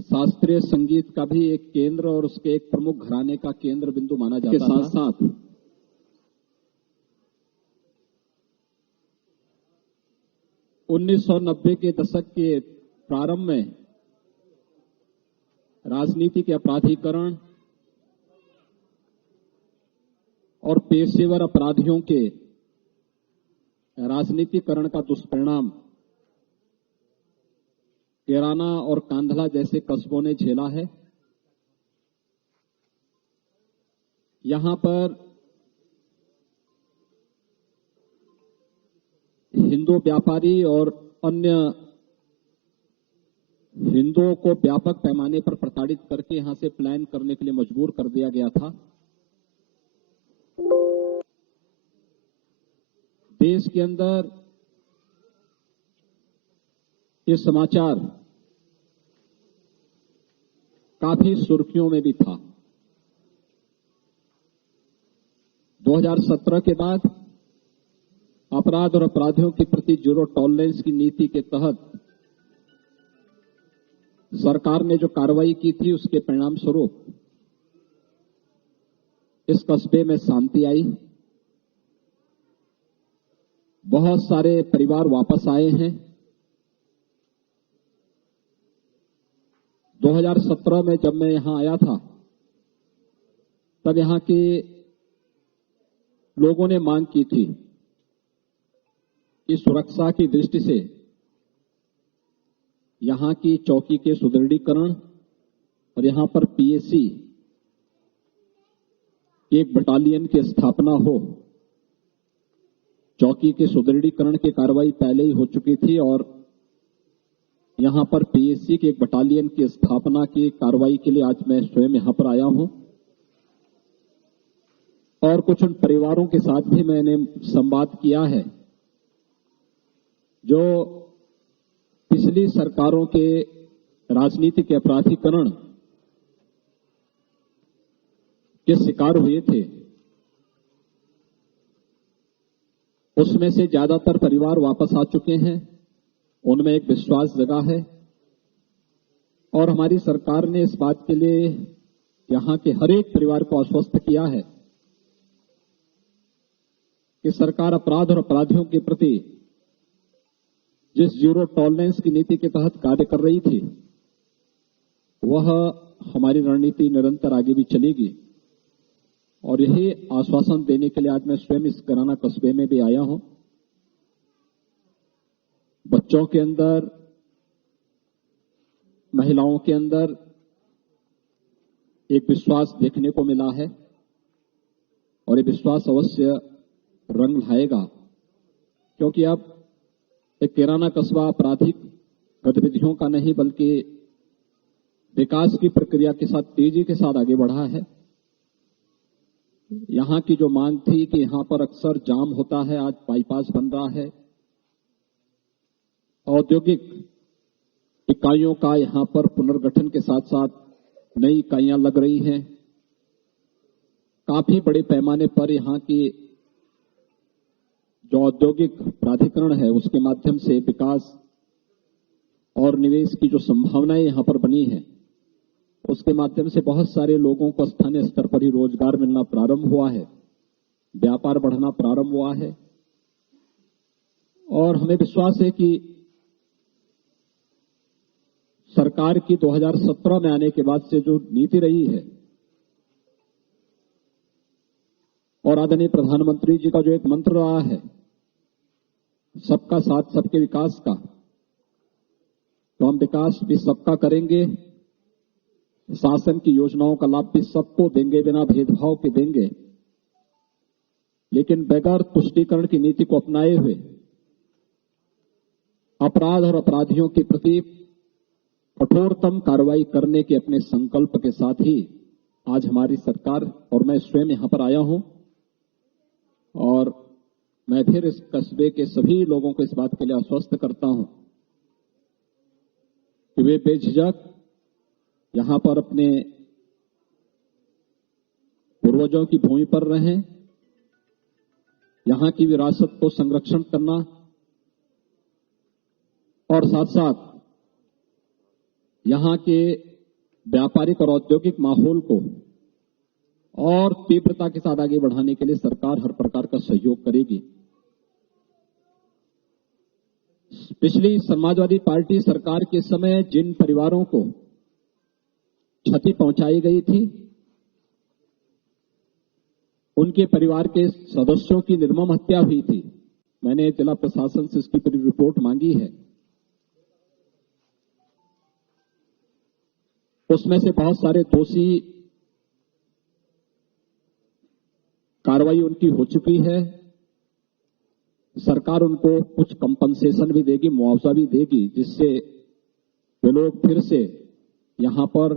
शास्त्रीय संगीत का भी एक केंद्र और उसके एक प्रमुख घराने का केंद्र बिंदु माना जाता के साथ साथ 1990 के दशक के प्रारंभ में राजनीति के अपराधीकरण और पेशेवर अपराधियों के राजनीतिकरण का दुष्परिणाम कैराना और कांधला जैसे कस्बों ने झेला है। यहां पर हिंदू व्यापारी और अन्य हिंदुओं को व्यापक पैमाने पर प्रताड़ित करके यहां से पलायन करने के लिए मजबूर कर दिया गया था। देश के अंदर ये समाचार काफी सुर्खियों में भी था। 2017 के बाद अपराध और अपराधियों के प्रति जीरो टॉलरेंस की नीति के तहत सरकार ने जो कार्रवाई की थी उसके परिणाम स्वरूप इस कस्बे में शांति आई। बहुत सारे परिवार वापस आए हैं। 2017 में जब मैं यहां आया था तब यहां के लोगों ने मांग की थी कि सुरक्षा की दृष्टि से यहां की चौकी के सुदृढ़ीकरण और यहां पर पीएसी एक बटालियन की स्थापना हो। चौकी के सुदृढ़ीकरण की कार्रवाई पहले ही हो चुकी थी और यहां पर पीएसी के एक बटालियन की स्थापना की कार्रवाई के लिए आज मैं स्वयं यहां पर आया हूं और कुछ उन परिवारों के साथ भी मैंने संवाद किया है जो पिछली सरकारों के राजनीति के अपराधीकरण के शिकार हुए थे। उसमें से ज्यादातर परिवार वापस आ चुके हैं। उनमें एक विश्वास जगा है और हमारी सरकार ने इस बात के लिए यहां के हर एक परिवार को आश्वस्त किया है कि सरकार अपराध और अपराधियों के प्रति जिस जीरो टॉलरेंस की नीति के तहत कार्य कर रही थी वह हमारी रणनीति निरंतर आगे भी चलेगी। और यही आश्वासन देने के लिए आज मैं स्वयं इस कैराना कस्बे में भी आया हूं। बच्चों के अंदर, महिलाओं के अंदर एक विश्वास देखने को मिला है और ये विश्वास अवश्य रंग लाएगा, क्योंकि अब एक कैराना कस्बा आपराधिक गतिविधियों का नहीं बल्कि विकास की प्रक्रिया के साथ तेजी के साथ आगे बढ़ा है। यहां की जो मांग थी कि यहां पर अक्सर जाम होता है, आज बाईपास बन रहा है। औद्योगिक इकाइयों का यहां पर पुनर्गठन के साथ साथ नई इकाइयां लग रही हैं। काफी बड़े पैमाने पर यहां की जो औद्योगिक प्राधिकरण है उसके माध्यम से विकास और निवेश की जो संभावनाएं यहां पर बनी है उसके माध्यम से बहुत सारे लोगों को स्थानीय स्तर पर ही रोजगार मिलना प्रारंभ हुआ है, व्यापार बढ़ना प्रारंभ हुआ है। और हमें विश्वास है कि सरकार की 2017 में आने के बाद से जो नीति रही है और आदरणीय प्रधानमंत्री जी का जो एक मंत्र रहा है सबका साथ सबके विकास का, तो हम विकास भी सबका करेंगे, शासन की योजनाओं का लाभ भी सबको देंगे, बिना भेदभाव के देंगे, लेकिन बगैर तुष्टीकरण की नीति को अपनाए हुए अपराध और अपराधियों के प्रति कठोरतम कार्रवाई करने के अपने संकल्प के साथ ही आज हमारी सरकार और मैं स्वयं यहां पर आया हूं। और मैं फिर इस कस्बे के सभी लोगों को इस बात के लिए आश्वस्त करता हूं कि वे बेझिझक यहां पर अपने पूर्वजों की भूमि पर रहें। यहां की विरासत को संरक्षण करना और साथ साथ यहां के व्यापारिक और औद्योगिक माहौल को और तीव्रता के साथ आगे बढ़ाने के लिए सरकार हर प्रकार का सहयोग करेगी। पिछली समाजवादी पार्टी सरकार के समय जिन परिवारों को क्षति पहुंचाई गई थी, उनके परिवार के सदस्यों की निर्मम हत्या हुई थी। मैंने जिला प्रशासन से इसकी पूरी रिपोर्ट मांगी है। उसमें से बहुत सारे दोषी कार्रवाई उनकी हो चुकी है। सरकार उनको कुछ कंपनसेशन भी देगी, मुआवजा भी देगी, जिससे वे लोग फिर से यहां पर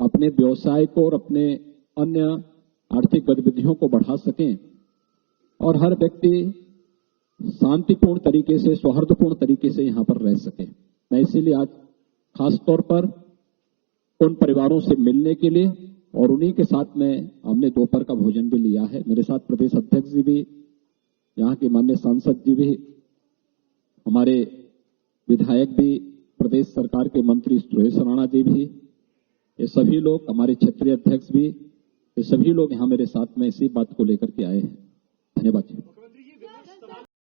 अपने व्यवसाय को और अपने अन्य आर्थिक गतिविधियों को बढ़ा सकें और हर व्यक्ति शांतिपूर्ण तरीके से, सौहार्दपूर्ण तरीके से यहां पर रह सके। मैं इसीलिए आज खास तौर पर उन परिवारों से मिलने के लिए और उन्हीं के साथ में हमने दोपहर का भोजन भी लिया है। मेरे साथ प्रदेश अध्यक्ष जी भी, यहाँ के माननीय सांसद जी भी, हमारे विधायक भी, प्रदेश सरकार के मंत्री सुरेश राणा जी भी, ये सभी लोग, हमारे क्षेत्रीय अध्यक्ष भी, ये सभी लोग यहाँ मेरे साथ में इसी बात को लेकर के आए हैं। धन्यवाद जी।